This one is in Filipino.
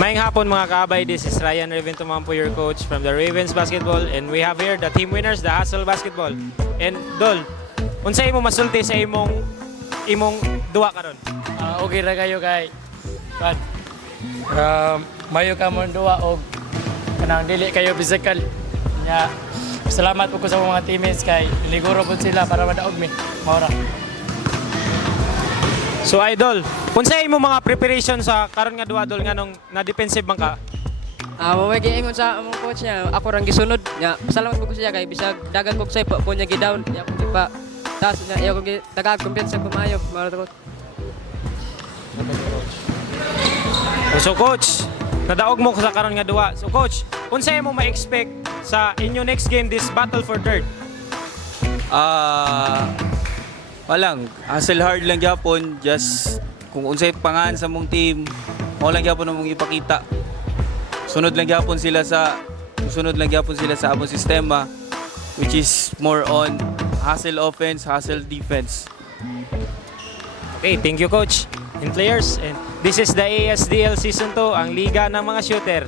Maayong hapon mga kaabay, this is Ryan Raven Tumampo, your coach from the Ravens Basketball, and we have here the team winners, the Hustle Basketball. And Dol, unsay mo masulti sa imong duwa karon? Okay ra kayo kay kan mayo ka mo duwa og kanang dili kayo physical nya. Salamat po ko sa mga teammates kay liguro po sila para madaog mi maura. So Idol, unsay mo mga preparation sa karon nga duwa Dol nga nung na defensive man ka? Mamay giingon sa among coach niya, ako rang gisunod niya. Salamat po ko siya kay bisag dagan ko sa po niya gidown, niya ko pa taas niya iyo ko tagag kumpiyansa ko maayo maro ko. So coach, nadaog mo sa karon nga duwa. So coach, unsay mo ma-expect sa inyo next game, this battle for third? Walang, hustle hard lang gyapon, just kung unsay pangan sa mong team, mo lang gyapon mong ipakita. Sunod lang gyapon sila sa among sistema, which is more on hustle offense, hustle defense. Okay, thank you coach and players. And this is the ASDL Season 2, ang liga ng mga shooter.